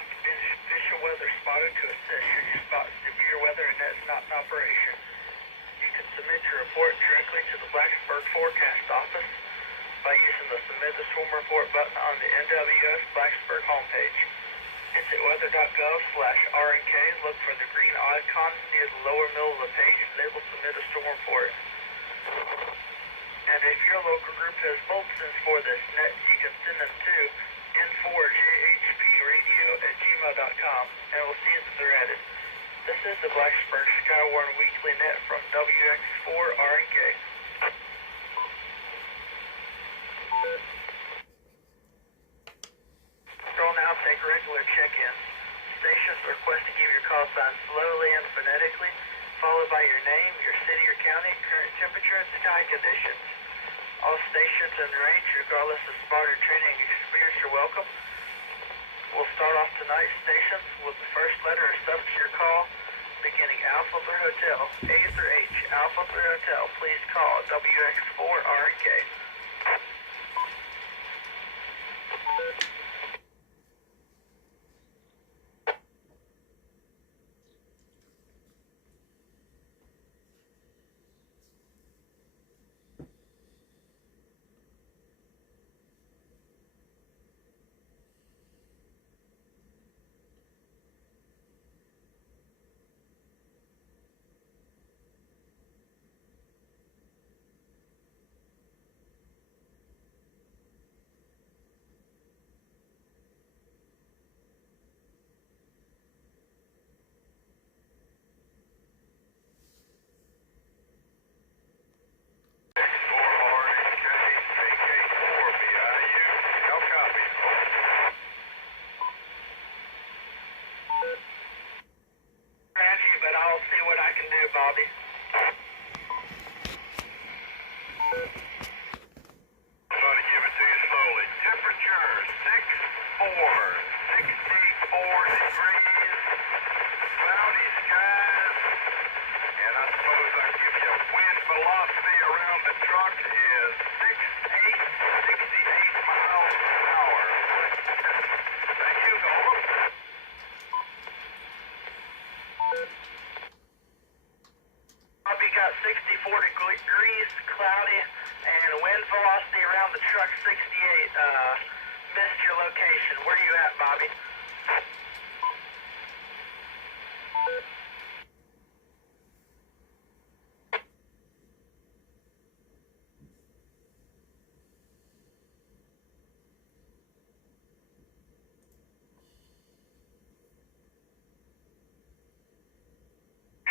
official weather spotter to assist should you spot severe weather and net is not in operation. You can submit your report directly to the Blacksburg Forecast Office by using the Submit the Storm Report button on the NWS Blacksburg homepage. Visit weather.gov/RNK, look for the green icon near the lower middle of the page labeled Submit a Storm Report. And if your local group has bulletins for this net, you can send them to N4JHPradio@gmail.com and we'll see that they're added. This is the Blacksburg Skywarn Weekly Net from WX4RNK. We'll now take regular check-ins. Stations request to give your call sign slowly and phonetically, followed by your name, your city or county, current temperature, and sky conditions. All stations in range, regardless of spot or training experience, are welcome. We'll start off tonight's stations with the first letter or sub to your call, beginning Alpha for Hotel, A through H. Alpha for Hotel, please call WX4RNK. Bobby. I'm going to give it to you slowly. Temperature 64 degrees, cloudy skies, and I suppose I'll give you wind velocity around the truck is 68 miles per hour. Thank you, Golden. Bobby got 64 degrees, cloudy, and wind velocity around the truck 68. Missed your location. Where are you at, Bobby?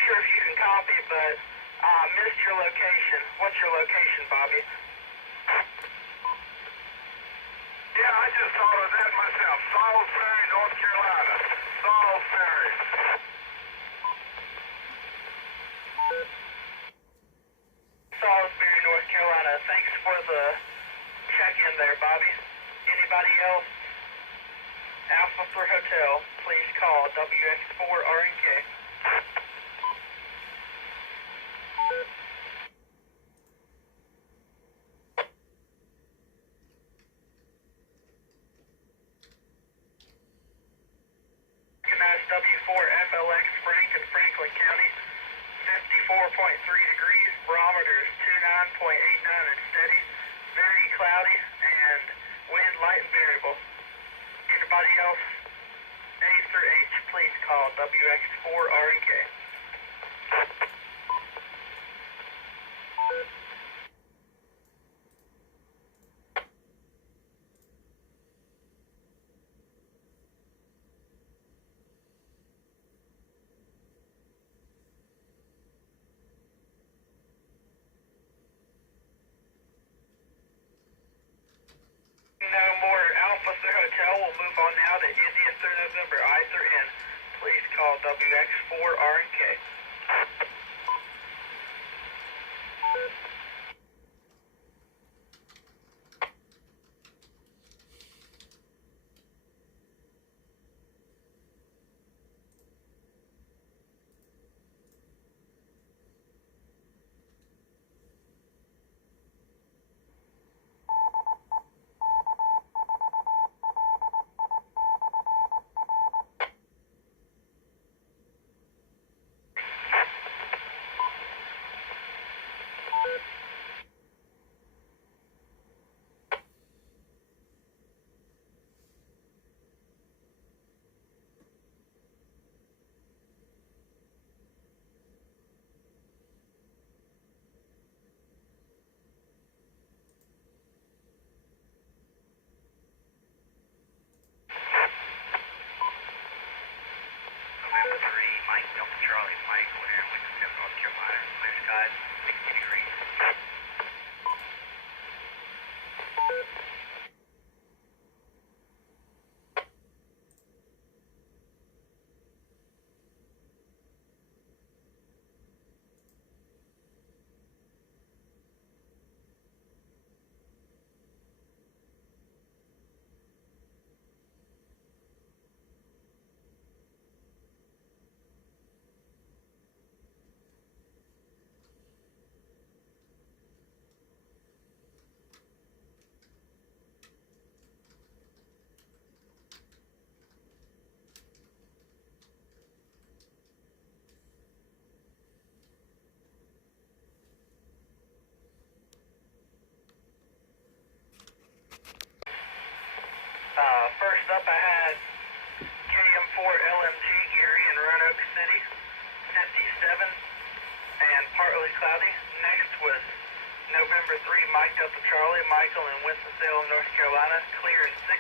Sure if you can copy, but missed your location. What's your location, Bobby? Yeah, I just thought of that myself. Salisbury, North Carolina. Salisbury. Salisbury, North Carolina. Thanks for the check-in there, Bobby. Anybody else? Alpha for Hotel, please call WX4RNK. Recognize W4FLX Frank in Franklin County. 54.3 degrees, barometer is 29.89 and steady. Very cloudy and wind light and variable. Anybody else? A through H, please call WX4RNK. No more Alpha through Hotel. We'll move on now to India through November, I through N. Please call WX4RNK. Charlie, Michael in Winston-Salem, North Carolina, clear in 60.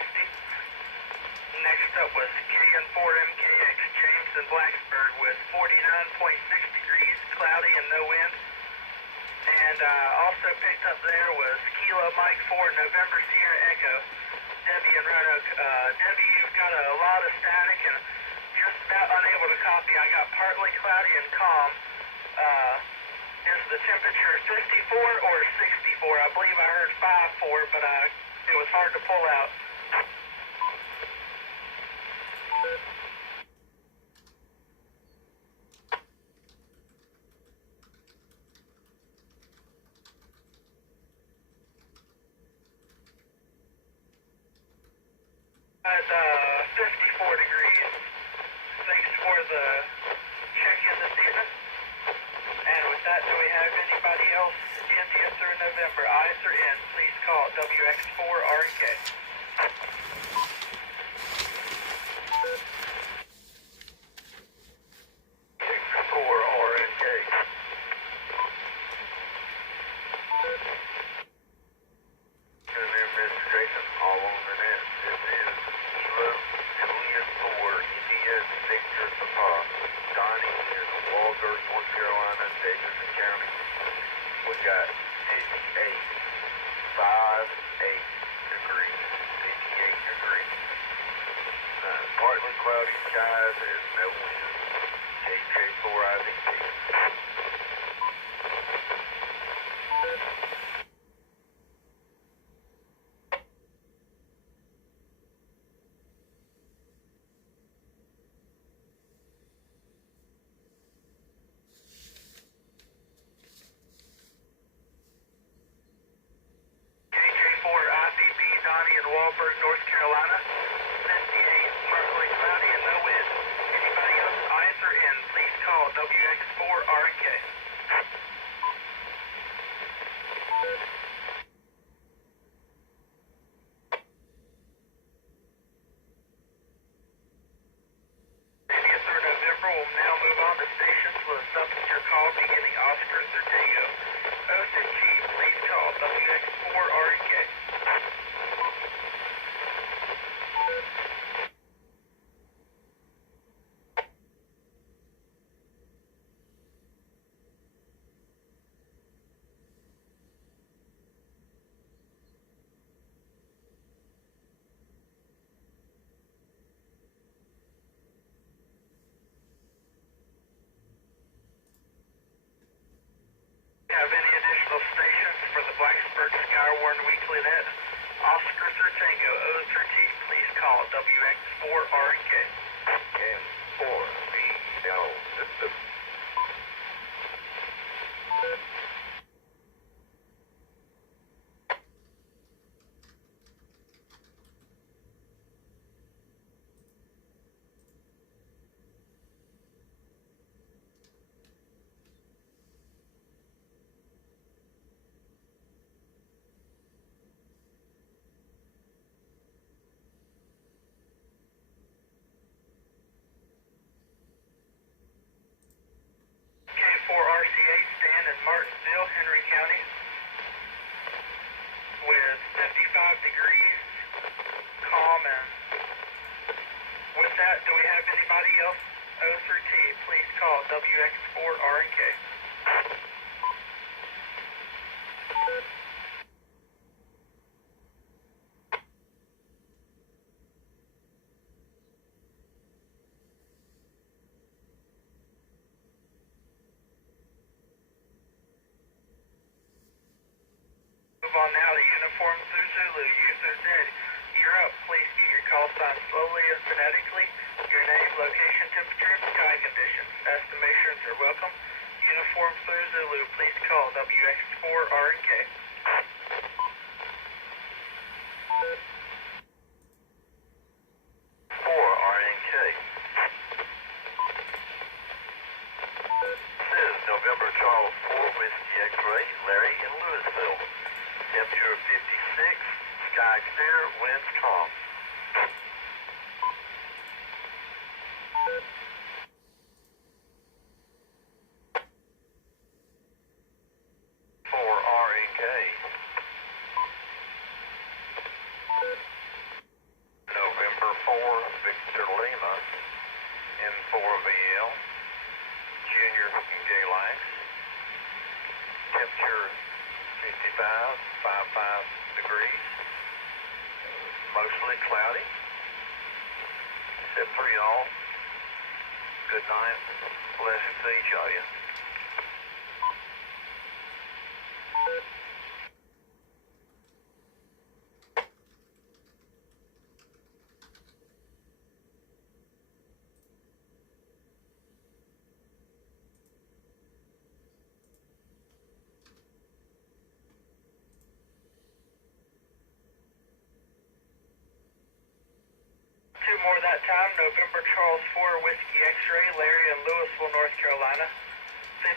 Next up was KN4MKX, James in Blacksburg with 49.6 degrees, cloudy and no wind. And also picked up there was Kilo Mike 4, November Sierra Echo, Debbie in Roanoke. Debbie, you've got a lot of static and just about unable to copy. I got partly cloudy and calm. Is the temperature 54 or 64? I believe I heard 54, but it was hard to pull out. At 54 degrees. Thanks for the check-in this evening. And with that, do we have anybody else India through November? Eyes are in. Please call WX4RK. X4RNK. Investigation all on the net. This is Kilo Juliet 4, India, Victor Papa, Donnie in Walgert, North Carolina, Davidson County. We got 58 degrees, 58 degrees. Partly cloudy skies and no wind. KJ4IVP. KJ4IVP, Donnie in Walberg, North Carolina. 58, partly cloudy and no wind. Anybody else eyes are in, please call WX4RK. India through November will now move on to stations with a substitute call beginning Oscar through Tango. OCG, please call WX4RK. Have any additional stations for the Blacksburg Skywarn Weekly Net? Oscar through Tango, O through T, please call WX4RK. N4VL system. K4RCA stand in Martinsville, Henry County, with 55 degrees, calm, and with that, do we have anybody else? O through T, please call WX4RK. Move on now to uniform through Zulu, U through Z. You're up. Please give your call sign slowly and phonetically. Your name, location, temperature, and sky conditions. Estimations are welcome. Uniform through Zulu, please call WX4RK. 4RNK. This is November Charles 4 Whiskey X-Ray, Larry in Louisville. Temperature 56, sky clear, winds calm. 4RNK. N4VL, Junior Galax, temperature 55 degrees, mostly cloudy, set 3 all, good night, blessed to each of you. Two more that time, November Charles 4 Whiskey X-Ray, Larry in Louisville, North Carolina, 56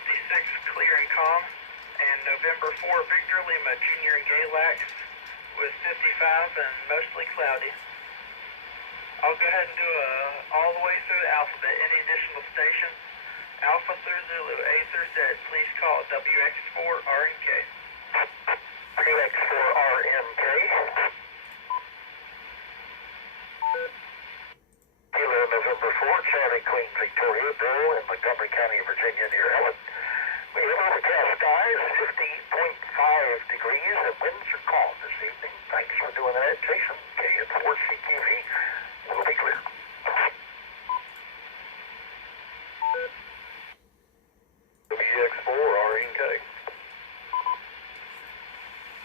clear and calm, and November 4 Victor Lima Junior Galax with 55 and mostly cloudy. I'll go ahead and do all the way through the alphabet. Any additional stations, Alpha through Zulu, A through Z, please call WX4RNK. WX4RNK. Kilo November 4, Charlie Queen Victoria, Bill in Montgomery County, Virginia, near Ellen. We have overcast skies, 50.5 degrees, and winds are calm this evening. Thanks for doing that, Jason. KN4CQV will be clear. WX4RNK.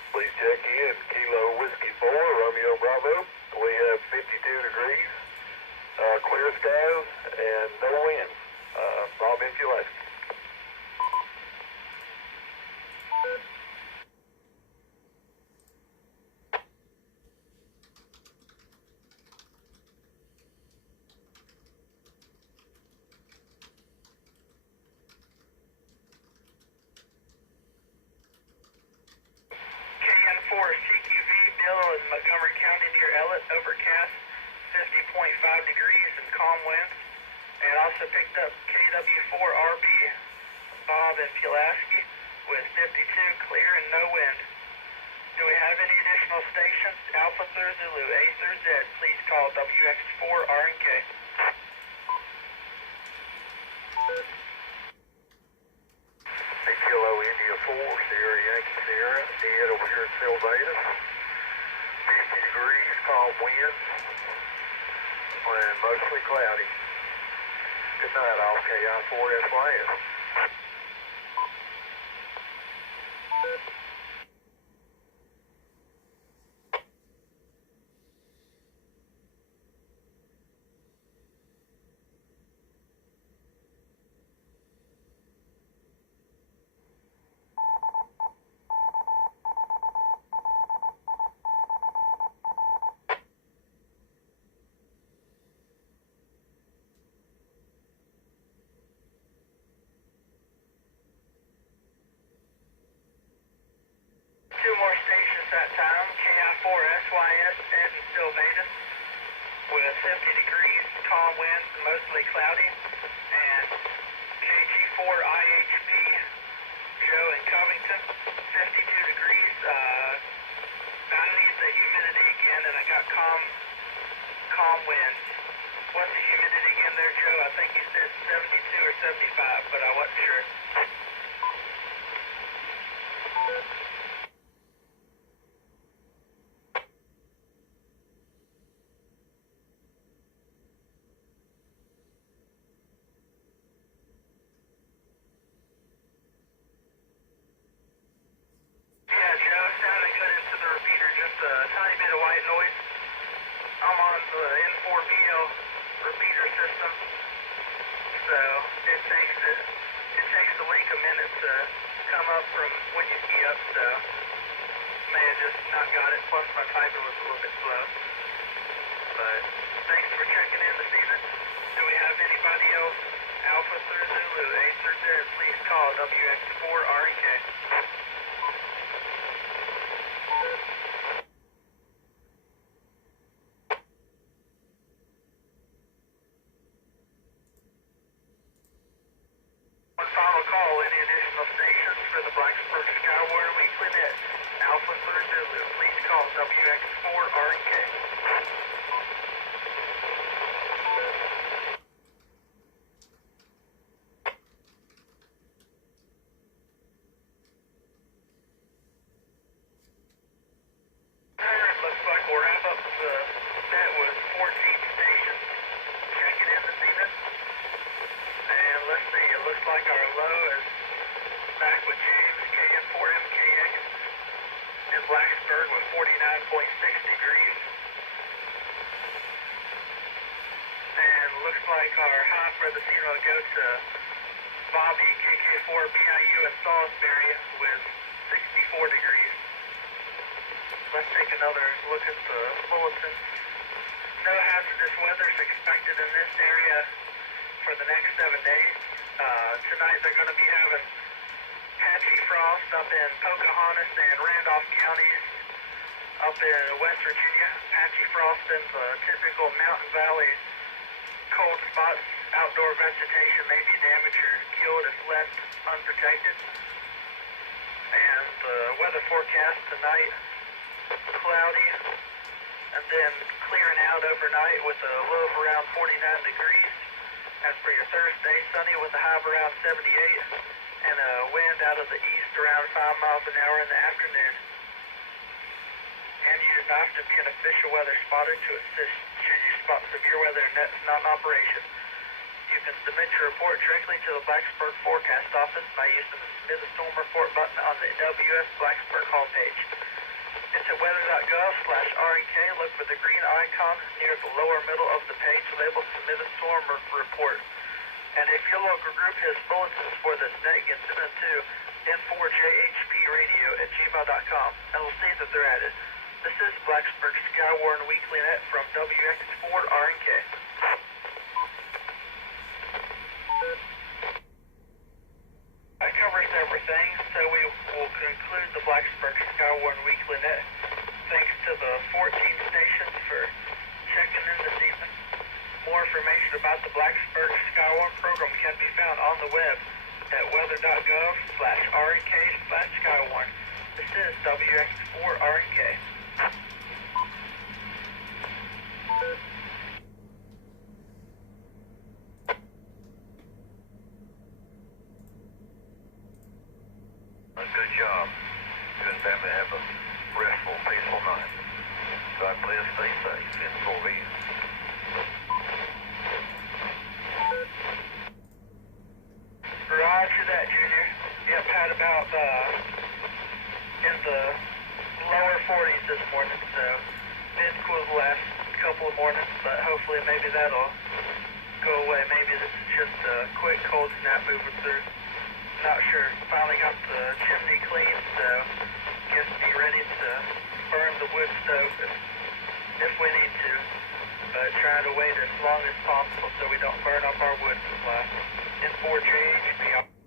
Please check in, Kilo Whiskey 4, Romeo Bravo. We have 52 degrees. Clear skies and no wind. Bob in Pulaski. KN4 CQV, Bill in Montgomery County near Ellett, overcast, 50.5 degrees and calm winds, and also picked up KW4RP, Bob in Pulaski with 52 clear and no wind. Do we have any additional stations? Alpha through Zulu, A through Z, please call WX4RNK. Kilo India 4, Sierra Yankee Sierra, dead over here at Sylvatus. 50 degrees, calm winds, and mostly cloudy. Good night, all KI4SYS. Two more stations that time, KI4SYS, Ed in Sylvatus with 50 degrees, calm winds, mostly cloudy, and KG4IHP, Joe in Covington, 52 degrees, I need the humidity again, and I got calm winds. What's the humidity again there, Joe? I think you said 72 or 75, but I wasn't sure. Yeah, Joe, sounding good into the repeater, just a tiny bit of white noise. I'm on the N4VL repeater system, so it takes the link a minute to come up from when you key up, so may have just not got it, plus my typing was a little bit slow. But thanks for checking in this evening. Do we have anybody else? Alpha through Zulu, A through Z, please call WX4RNK. One final call, any additional stations for the Blacksburg Skywarn Weekly Net? Alpha through Zulu, please call WX4RNK. like our high for the scene will go to Bobby, KK4 BIU in Salisbury with 64 degrees. Let's take another look at the bulletin. No hazardous weather is expected in this area for the next 7 days. Tonight they're going to be having patchy frost up in Pocahontas and Randolph counties. Up in West Virginia, patchy frost in the typical mountain valley cold spots. Outdoor vegetation may be damaged or killed if left unprotected. And the weather forecast tonight, cloudy, and then clearing out overnight with a low of around 49 degrees. As for your Thursday, sunny with a high of around 78, and a wind out of the east around 5 miles an hour in the afternoon. And you do not have to be an official weather spotter to assist should you spot severe weather and that's not in operation. You can submit your report directly to the Blacksburg Forecast Office by using the Submit a Storm Report button on the WS Blacksburg homepage. It's at weather.gov/RNK. Look for the green icon near the lower middle of the page labeled Submit a Storm Report. And if your local group has bulletins for this net, you can send them to N4JHPradio@gmail.com and we'll see that they're added. This is Blacksburg Skywarn Weekly Net from WX4RNK. That covers everything, so we will conclude the Blacksburg Skywarn Weekly Net. Thanks to the 14 stations for checking in this evening. More information about the Blacksburg Skywarn program can be found on the web at weather.gov/RNK/Skywarn. This is WX4RNK. Good job. You and family have a restful, peaceful night. God bless, stay safe. N4VL. Roger that, Junior. Yep, had about in the lower 40s this morning, so been cool the last couple of mornings, but hopefully maybe that'll go away. Maybe this is just a quick cold snap moving through. Not sure. Finally got the chimney clean, so guess be ready to burn the wood stove if we need to, but trying to wait as long as possible so we don't burn up our wood supply. N4JHP.